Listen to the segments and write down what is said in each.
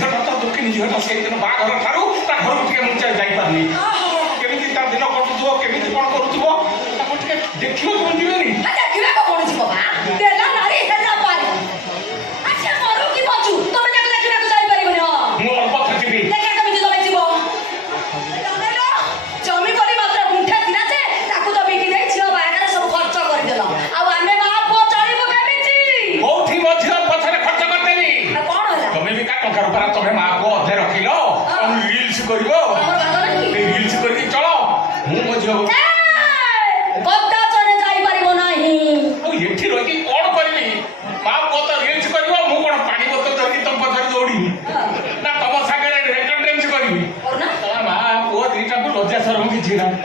ଝିଅଟା ତ ଦୁଃଖିନୀ ଝିଅଟା ସେଇଦିନ ବାହାଘର ଠାରୁ ତା ଘରକୁ ଟିକେ ମୁଁ ଯାଇପାରୁନି। କେମିତି ତା ଦିନ କଟୁଥିବ, କେମିତି କ'ଣ କରୁଥିବ ତାକୁ ଟିକେ ଦେଖିବାକୁ ମୁଁ ଯିବେନି। ଦେଖିବାକୁ କ'ଣ ଯିବ ବା? ଦେଲା ନାରୀ ହେଲା ପାରି। ଆଚ୍ଛା ମରୁ କି ବଞ୍ଚୁ ତମେ ତାକୁ ଦେଖିବାକୁ ଯାଇପାରିବନି। ମୁଁ ଅଳ୍ପ ଥିବି। ଦେଖିବା କେମିତି ତମେ ଯିବ? ଜମି କରି ମାତ୍ର ଗୁଣ୍ଠେ ଥିଲା ଯେ ତାକୁ ତ ବିକି ଦେଇ ଝିଅ ବାହାଘର ସବୁ ଖର୍ଚ୍ଚ କରିଦେଲ। ଆଉ ଆମେ ମା ପୁଅ ଚଳିବୁ କେମିତି? କୋଉଠି ମୋ ଝିଅ ପଛରେ ଖର୍ଚ୍ଚ କରିଦେବି? କ'ଣ ହେଲା? ତମେ ବି କା ଟଙ୍କା ରୂପାରେ ତମେ ମା ପୁଅ ଅଧେ ରଖିଲ। ରିଲ୍ସ କରିବ, ରିଲ୍ସ କରିକି ଚଳ। ମୁଁ ମୋ ଝିଅ କଦାଚରେ ଯାଇପାରିବ ନାହିଁ। ଆଉ ଏଠି ରହିକି କ'ଣ କରିବି? ମା ପୁଅ ତ ରିଲ୍ସ କରିବ, ମୁଁ କ'ଣ ପାଣି ବୋତଲ ଧରିକି ତମ ପଛରେ ଦୌଡ଼ିବି ନା ତମ ସାଙ୍ଗରେ ରେକର୍ଡ ଡ୍ୟାନ୍ସ କରିବି? ମା ପୁଅ ଦିଟାକୁ ଲଜ୍ଜା ସରମ କିଛି ନାହିଁ।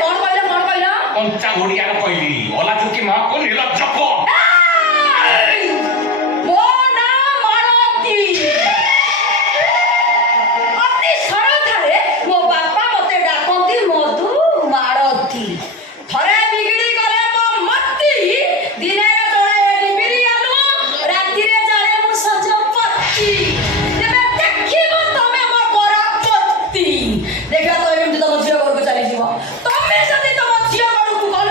କ'ଣ କହିଲ? କଞ୍ଚା ଓଡ଼ିଆର କହିଲି ଅଲା ଚୁକି ମା କୁ ନିର୍ଲଜ୍ଜ ପୁଅ। ମୋ ନାଁ ମାଳତୀ। ଅତି ସରଧାରେ ମୋ ବାପା ମତେ ଡାକନ୍ତି ମଧୁ ମାଳତୀ। ଥରେ ବିଗିଡ଼ି ଗଲେ ମୋ ମତି, ଦିନରେ ଜଳେ ନିବିରି ଆଲୁଅ, ରାତିରେ ଜଳେ ମୋ ସଜପତି। ତେବେ ଦେଖିବ ତମେ ମୋ ପରାପତ୍ତି। ଦେଖିବା ତମେ କେମିତି ତମ ଝିଅ ଘରକୁ ଚାଲିଯିବ। ତମେ ଯଦି ତମ ଝିଅ ଘରକୁ ଗଲ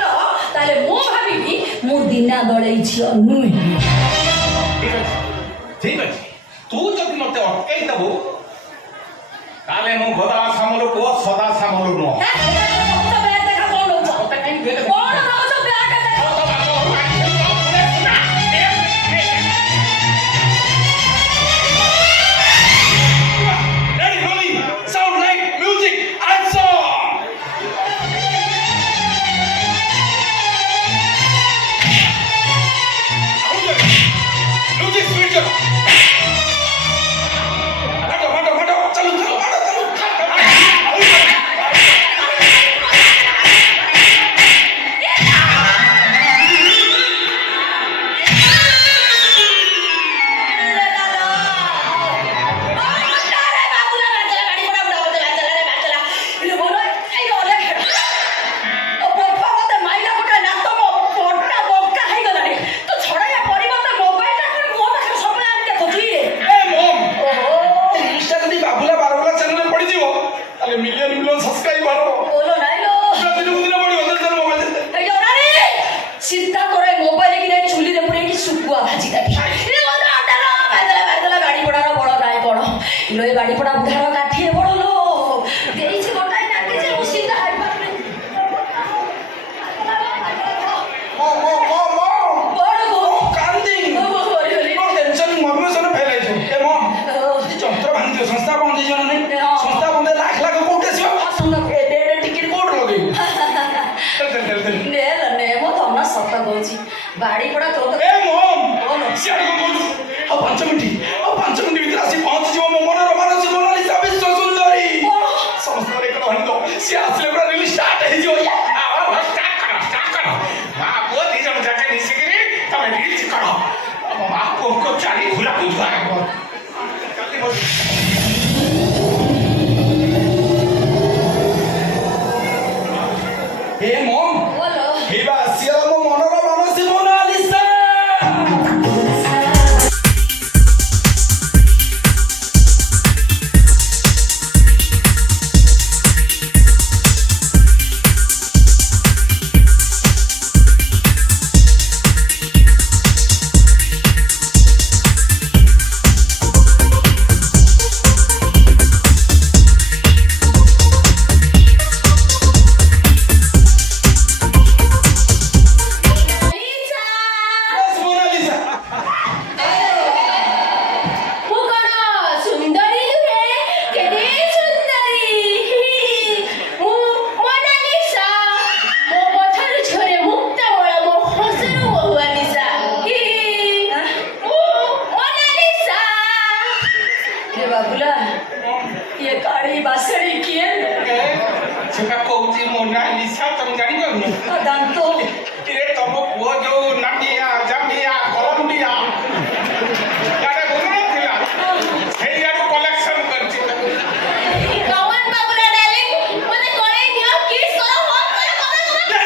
ତାହେଲେ ମୁଁ ଭାବିବି ମୁଁ ଦିନା ଦଳେଇ ଝିଅ ନୁହେଁ। ଠିକ ଅଛି, ତୁ ଯଦି ମତେ ଅଟକେଇ ଦେବୁ ତାହେଲେ ମୁଁ ଗଦା ସାମଲ ପୁଅ ସଦା ସାମଲ ନୁହଁ। ଗାଡ଼ି ପଡ଼ା ବୁଢ଼ାର କାଠିଏ ବড় ଦେଇଛି ଗୋଟାଏ ନାକିଛି ମୁଁ ସିଧା ହେଇପାରୁନି। ଯନ୍ତ୍ର ଭାଙ୍ଗିଯିବ, ସଂସ୍ଥା ବନ୍ଦ ହେଇଯିବ ନା ନାଇଁ? ସଂସ୍ଥା ବନ୍ଦ ଲାଖ ଲାଖ କୋଉଠି ଆସିବ? ଟିକେଟ କୋଉଠି ଲଗେଇବୁ? ମୋ ତମ ସତ କହୁଛି ଗାଡ଼ି ପଡ଼ା ତୋ ସିଆଡ଼େ କଣ କହୁଛୁ? ଆଉ 5 ମିନିଟ୍ ଭିତରେ ଆସି ପହଞ୍ଚିଯିବ ମୋ ମନର ମାନସୀ ମୋନାଲିସା ବିଶ୍ୱ ସୁନ୍ଦରୀ। ସମସ୍ତଙ୍କର ଏକ ରହିଲ, ସିଏ ଆସିଲେ ପୁରା ରିଲିଜ ଷ୍ଟାର୍ଟ ହେଇଯିବ। ମା ପୁଅ ଦି ଜଣ ଯାକେ ମିଶିକିରି ତମେ ରିଲ୍ସ କର। ମା ପୁଅଙ୍କୁ ଚାରି ଘୁରା ବୁଝୁଆ ଏ ମମ୍ ହେଇବା ଆସିଗଲା ମୋ ମନର ମାନସୀ ମୋନାଲିସା। সেটা কৌছি মোনালিসা তুমি জানিপারুন দান্ত এ তম পুଅ ଯୋଉ ନାମିଆ ଜାମିଆ କଲମ୍ବିଆ ତାର ଗୁଣ ଥିଲା ସେଇଆଡୁ କଲେକ୍ସନ କରିଛି କମନ ବାବୁଲା ଡାର୍ଲିଂ ମତେ କରେଇ ଦିଅ କିସ୍ କର ହୋମ କର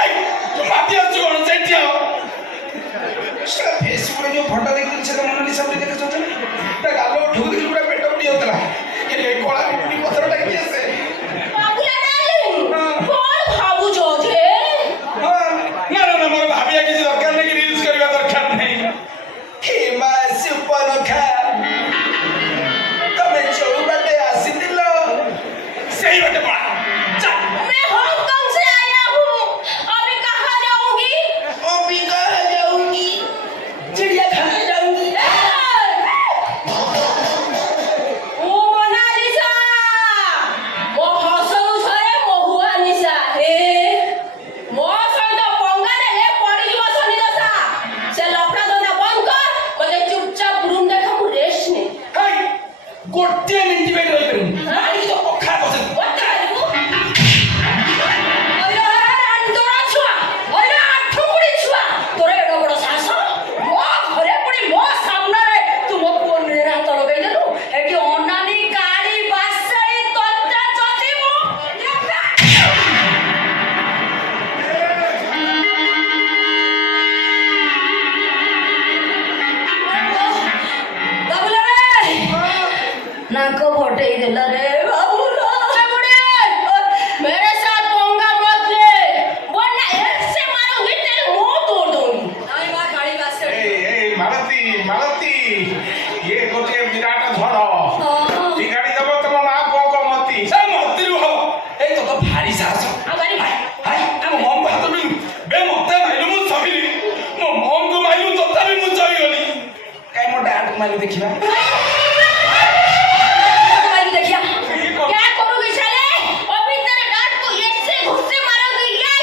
ଏଇ ତୁ ମାତି ଆଛୁ କଣ ସେଇଠି ଆଉ ସେଟା ଫେସବୁକ୍ जो फटा देखिल से मोनालिसा बोली देखे सोचे ता गालो ठुक देखिल पूरा पेट पड़ी होतला हेले कोला उठी पत्थरटा की आसे बाबूला डार्लिंग कोण भाबुछ जे हां ना ना ना मोर भाबिया किसी दरकार नहीं कि रील्स करबा दरकार नहीं हे मा सुपर खा तमे चौ बटे आसी दिलो सही बटे पड़ा चल मैं हांगकांग से आया हूँ अभी कहाँ जाऊंगी अभी कहाँ जाऊंगी चिड़ियाखाना जाऊंगी ओ मोनालिसा मो हसनु सरे महुआ निशा हे मो सहित पंगा नेले पड़ी जीव शनि दशा से लफड़ा धंदा बंद कर मते चुपचाप रूम देखा मु रेस्ट ने हाय गोटे मिनिट वेट रही मारी तो पखा बस बता दू अरे अंतरा छुआ अरे आठुकुड़ी छुआ तोरे एडो बड़ साहस मो घरे पड़ी मो सामने रे तू मो फोन रे हाथ लगे देलु एटी अनानी काली बासई तत्ता चती मो बाबूला रे नाको फटेई देला रे बाबूला बुढ़े मेरे साथ पंगा मत ले वरना ऐसे मारूंगी तेरे मुंह तोड़ दूंगी नहीं मार काली बात से ए मालती ये गोटे विराट झड़ बिगाड़ी देव तुम माँ पुओ को मती से मती हो ए तो भारी साहस हमारी भाई हाय हम मम बात बिन बे मते माइलु मु सबिली मो मम को माइलु तताबी मु जई गली काई मो डाट माइलु देखिबा तुम्हारी देखिया क्या करोगे साले अभी तेरे डांट को ऐसे घुस्से मारोगे या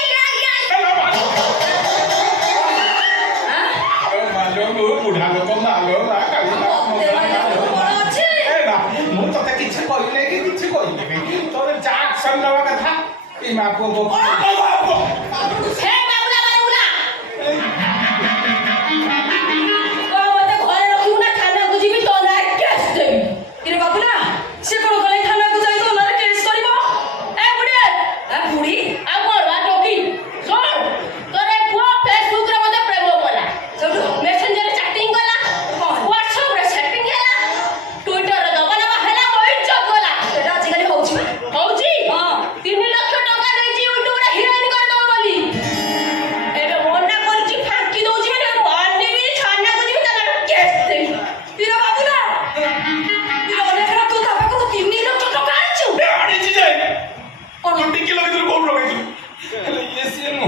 हां मालो बुढ़ा लोक मालो ना काली बड़ा अच्छे ए ना मु तते किछ कइले कि किछ कइले तोरे जाक संगवा कथा ई माँ पुओ को हे बाबूला बाबूला को मते घरे रखिउ ना थाना को जीबी तो ना केस देबी इरे बाबूला से कोन गले थाना को जाई तो ना केस करबो ए बुढ़ी आ मोर बात ओकी सुन तोरे पुओ फेसबुक रे मते प्रेम बोला जोडू मेसेंजर रे चैटिंग कला व्हाट्सएप रे सेटिंग हैला ट्विटर रे दबना हैला मोर इज्जत बोला एटा आजिकली होउची हां 3 लाख टका देची यूट्यूब रे हिरोइन कर दो बोली एबे मोना करची फांकी दउची माने अन्ने भी छाना को जीबी ता केस देबी इरे बाबूला इरे अनेकरा तू ता पाखु 3 लाख टका आछु ए आड़ी जी जाय कोन 20 किलो भीतर कोन लगे हेले ये सी नु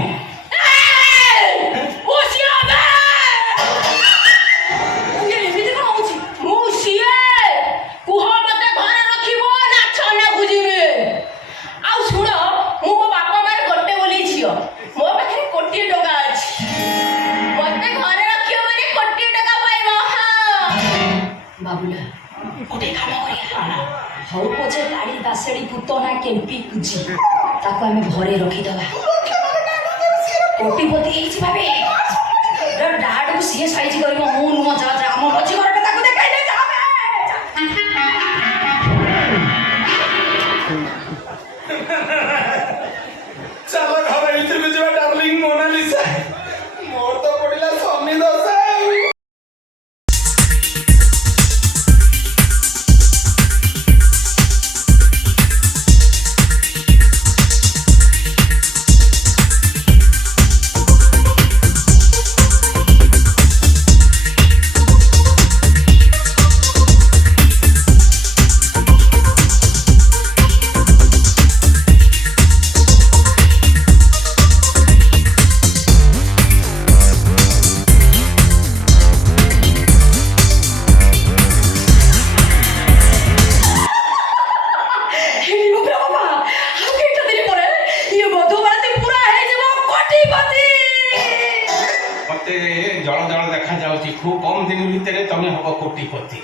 बाबूला गोटे काम करिया हौ पछे गाड़ी बासेड़ी पुतना केम्पी कुजी ताको हमें घरे रखी दबा कोटिपति ହେଇଛି ଭାବେ डाड को सीए साइज करबो मु नुह जा जा हम मछि घरटा ताको देखाइ दे जाबे चलो घर भीतर में जेबा डार्लिंग मोनालिसा मोर तो पडिला समी दशा मते जल जल देखा जाउची खूब कम दिन भितर तमे हबो कोटिपति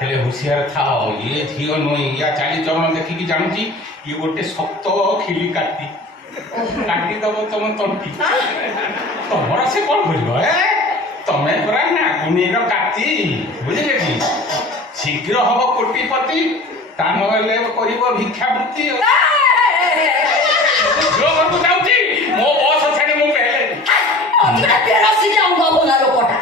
हेले होशियार थाओ ये झियो नोई या चाली चरण देखि कि जानूची ये गोटे शक्त खिली काटी काटी दबो तम तंटी तमरा से कोन करियो ए तमे परा ना कुनीर काटी बुझिले कि शीघ्र हबो कोटिपति ता नले करिवो भिक्षावृत्ति जो मत जाउची मो बॉस छाने मो पहले तेरा से जाऊंगा बोला लोकोटा